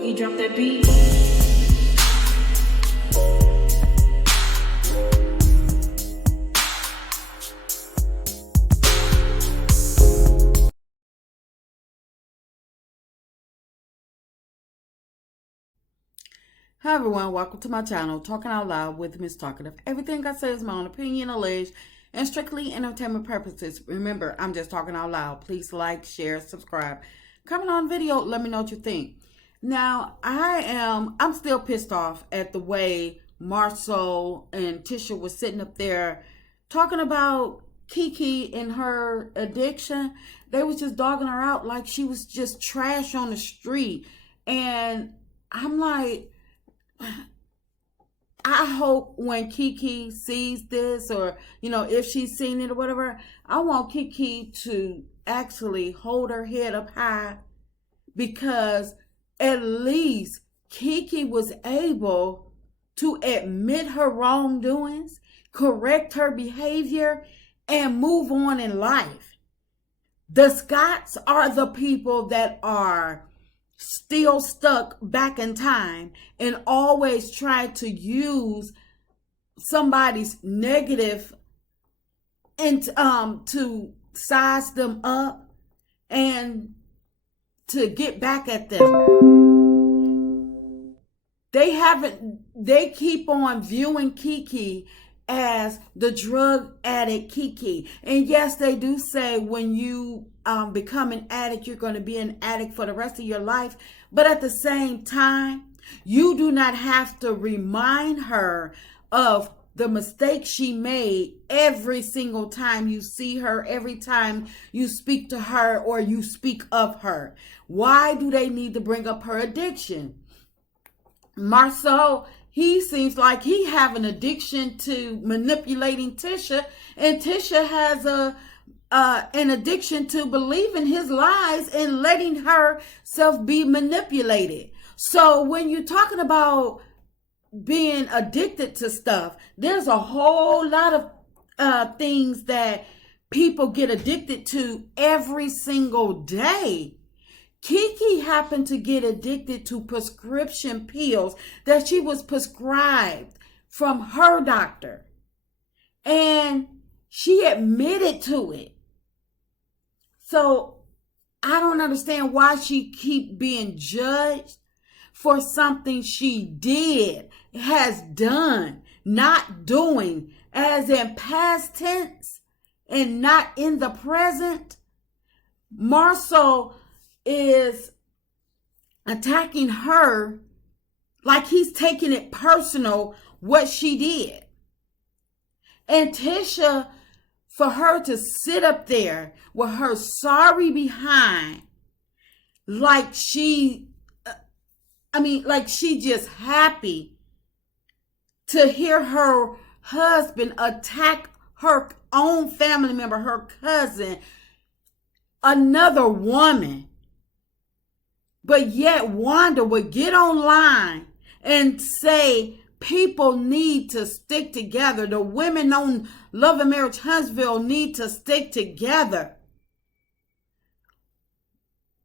Boogie, drop that beat. Hi everyone, welcome to my channel, Talking Out Loud with Miss Talkative. Everything I say is my own opinion, alleged, and strictly entertainment purposes. Remember, I'm just talking out loud. Please like, share, subscribe. Comment on video, let me know what you think. Now, I'm still pissed off at the way Marcel and Tisha was sitting up there talking about Kiki and her addiction. They was just dogging her out like she was just trash on the street. And I'm like, I hope when Kiki sees this, or, if she's seen it or whatever, I want Kiki to actually hold her head up high, because at least Kiki was able to admit her wrongdoings, correct her behavior, and move on in life. The Scotts are the people that are still stuck back in time and always try to use somebody's negative and to size them up and to get back at them. They keep on viewing Kiki as the drug addict Kiki. And yes, they do say when you become an addict, you're going to be an addict for the rest of your life. But at the same time, you do not have to remind her of the mistake she made every single time you see her, every time you speak to her or you speak of her. Why do they need to bring up her addiction? Marcel, he seems like he have an addiction to manipulating Tisha, and Tisha has an addiction to believing his lies and letting herself be manipulated. So when you're talking about being addicted to stuff, there's a whole lot of things that people get addicted to every single day. Kiki happened to get addicted to prescription pills that she was prescribed from her doctor. And she admitted to it. So I don't understand why she keep being judged for something she did, has done, not doing, as in past tense and not in the present. Marcel is attacking her like he's taking it personal what she did. And Tisha, for her to sit up there with her sorry behind, like she just happy to hear her husband attack her own family member, her cousin, another woman. But yet Wanda would get online and say people need to stick together. The women on Love and Marriage Huntsville need to stick together.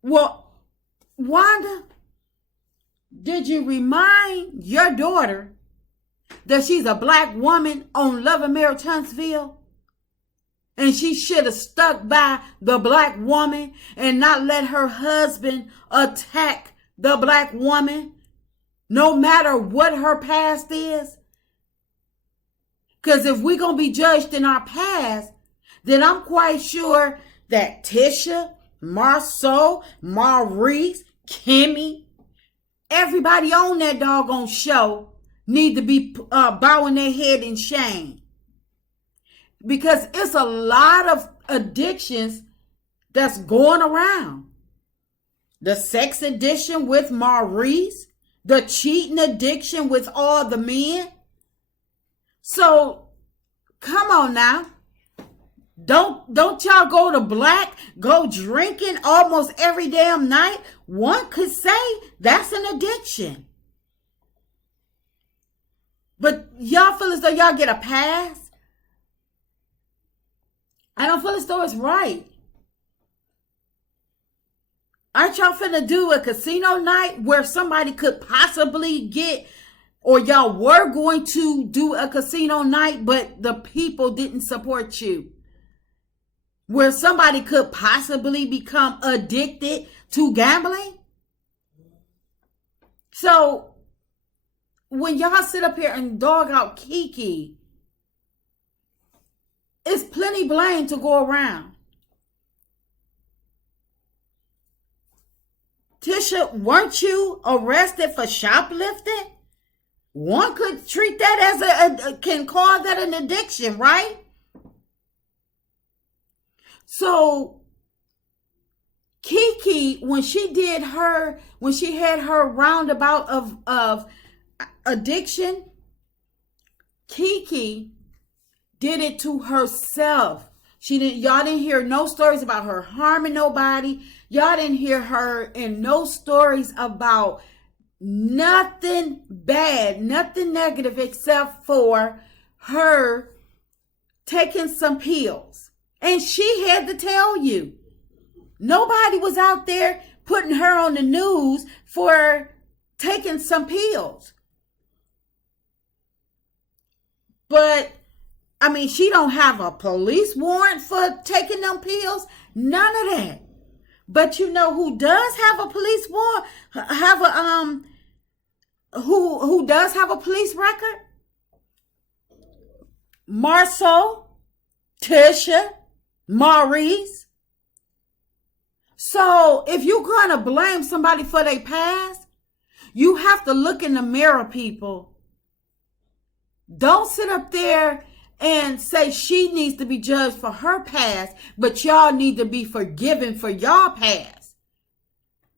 Well, Wanda, did you remind your daughter that she's a black woman on Love and Marriage Huntsville? And she should have stuck by the black woman and not let her husband attack the black woman, no matter what her past is. Because if we're going to be judged in our past, then I'm quite sure that Tisha, Marcel, Maurice, Kimmy, everybody on that doggone show need to be bowing their head in shame. Because it's a lot of addictions that's going around. The sex addiction with Maurice, the cheating addiction with all the men. So, come on now. Don't y'all go to black, go drinking almost every damn night? One could say that's an addiction. But y'all feel as though y'all get a pass? I don't feel as though it's right. Aren't y'all finna do a casino night where somebody could possibly get, or y'all were going to do a casino night, but the people didn't support you? Where somebody could possibly become addicted to gambling? So, when y'all sit up here and dog out Kiki, it's plenty blame to go around. Tisha, weren't you arrested for shoplifting? One could treat that as can call that an addiction, right? So Kiki, when she had her roundabout of addiction, Kiki did it to herself. Y'all didn't hear no stories about her harming nobody. Y'all didn't hear her in no stories about nothing bad, nothing negative, except for her taking some pills. And she had to tell you. Nobody was out there putting her on the news for taking some pills. But, I mean, she don't have a police warrant for taking them pills. None of that. But you know who does have a police warrant? Who does have a police record? Marcel, Tisha, Maurice. So if you're going to blame somebody for their past, you have to look in the mirror, people. Don't sit up there and say she needs to be judged for her past, but y'all need to be forgiven for y'all past.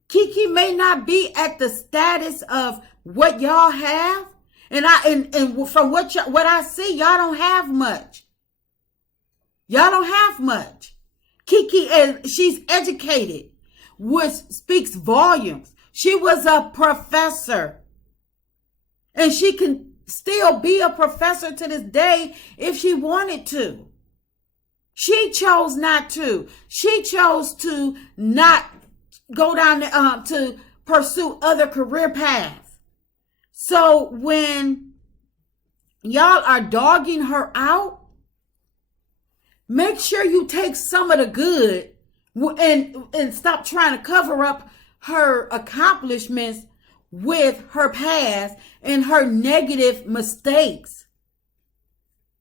Kiki may not be at the status of what y'all have, and from what I see, y'all don't have much. Y'all don't have much. Kiki, she's educated, which speaks volumes. She was a professor, and she can still be a professor to this day if she wanted to. She chose not to. She chose to not go down to pursue other career paths. So when y'all are dogging her out, make sure you take some of the good and stop trying to cover up her accomplishments with her past and her negative mistakes.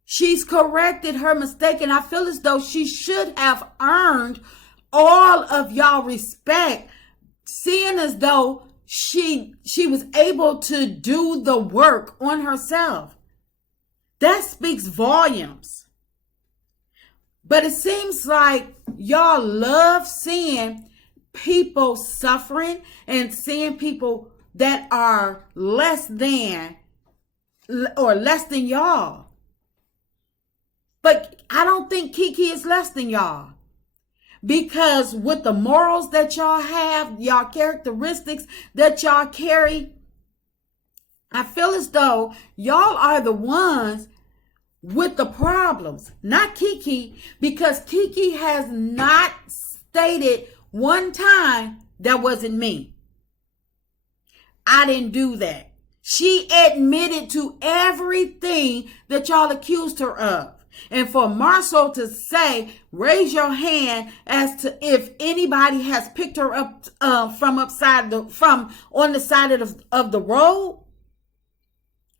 She's corrected her mistake, and I feel as though she should have earned all of y'all respect, seeing as though she was able to do the work on herself. That speaks volumes. But it seems like y'all love seeing people suffering and seeing people that are less than y'all. But I don't think Kiki is less than y'all. Because with the morals that y'all have, y'all characteristics that y'all carry, I feel as though y'all are the ones with the problems, not Kiki, because Kiki has not stated one time that wasn't me. I didn't do that. She admitted to everything that y'all accused her of. And for Marcel to say, raise your hand as to if anybody has picked her up from on the side of the road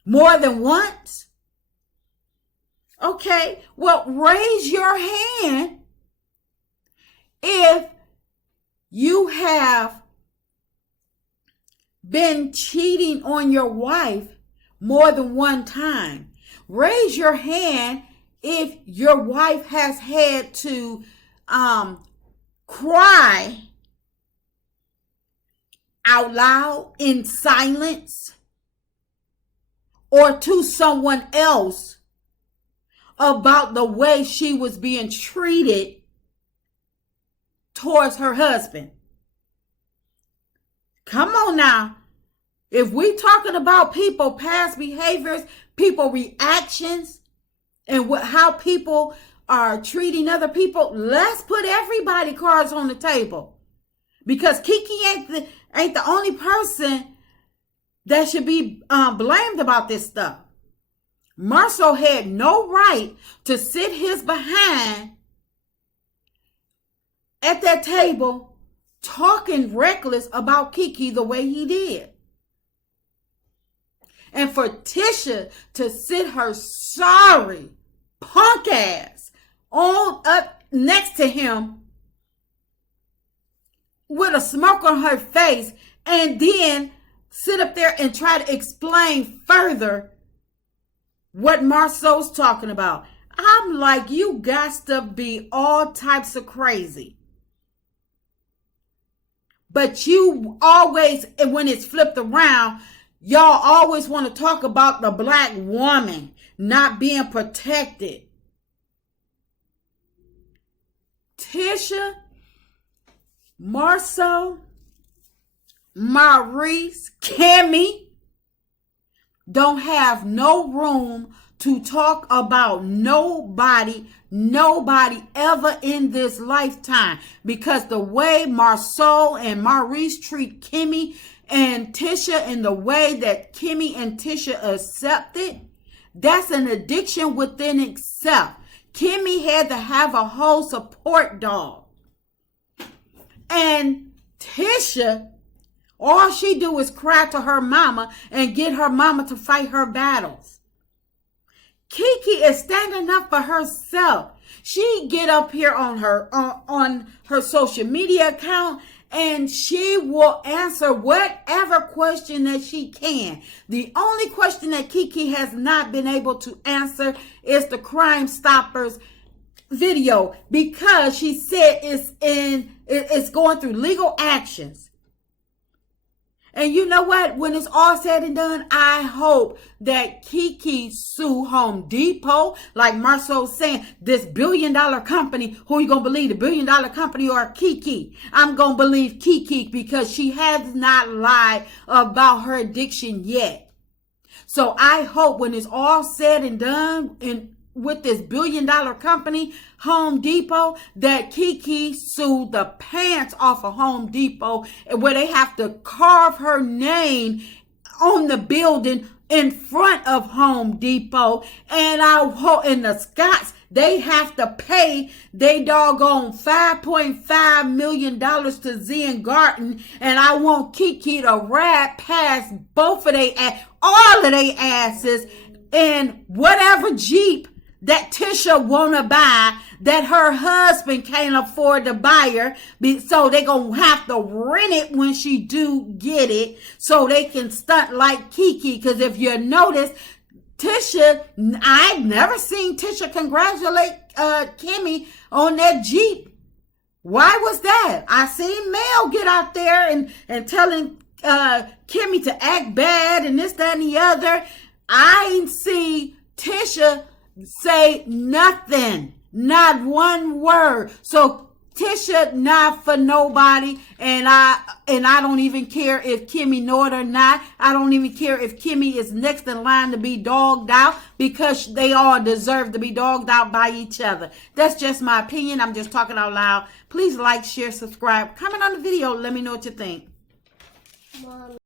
more than once. Okay, well, raise your hand if you have been cheating on your wife more than one time. Raise your hand if your wife has had to cry out loud in silence or to someone else about the way she was being treated towards her husband. Come on now. If we talking about people past behaviors, people reactions, and how people are treating other people, let's put everybody cards on the table. Because Kiki ain't the only person that should be blamed about this stuff. Marcel had no right to sit his behind at that table talking reckless about Kiki the way he did. And for Tisha to sit her sorry punk ass on up next to him with a smirk on her face and then sit up there and try to explain further what Marcel's talking about. I'm like, you got to be all types of crazy. But you always, when it's flipped around, y'all always want to talk about the black woman not being protected. Tisha, Marcel, Maurice, Kimmy don't have no room to talk about nobody ever in this lifetime, because the way Marcel and Maurice treat Kimmy and Tisha and the way that Kimmy and Tisha accept it, that's an addiction within itself. Kimmy had to have a whole support dog. And Tisha, all she do is cry to her mama and get her mama to fight her battles. Kiki is standing up for herself. She get up here on her social media account and she will answer whatever question that she can. The only question that Kiki has not been able to answer is the Crime Stoppers video, because she said it's going through legal actions. And you know what? When it's all said and done, I hope that Kiki sue Home Depot. Like Marcel's saying, this $1 billion company, who you going to believe, the $1 billion company or Kiki? I'm going to believe Kiki, because she has not lied about her addiction yet. So I hope when it's all said and done with this $1 billion company, Home Depot, that Kiki sued the pants off of Home Depot, where they have to carve her name on the building in front of Home Depot. And I hope in the Scots, they have to pay they doggone $5.5 million to Zen Garden. And I want Kiki to ride past both of all of their asses in whatever Jeep that Tisha wanna buy, that her husband can't afford to buy her, so they gonna have to rent it when she do get it, so they can stunt like Kiki. Because if you notice, Tisha, I've never seen Tisha congratulate Kimmy on that Jeep. Why was that? I seen Mel get out there and telling Kimmy to act bad and this, that, and the other. I ain't see Tisha say nothing, not one word. So Tisha not for nobody, and I don't even care if Kimmy know it or not. I don't even care if Kimmy is next in line to be dogged out, because they all deserve to be dogged out by each other. That's just my opinion. I'm just talking out loud. Please like, share, subscribe, comment on the video. Let me know what you think. Mom.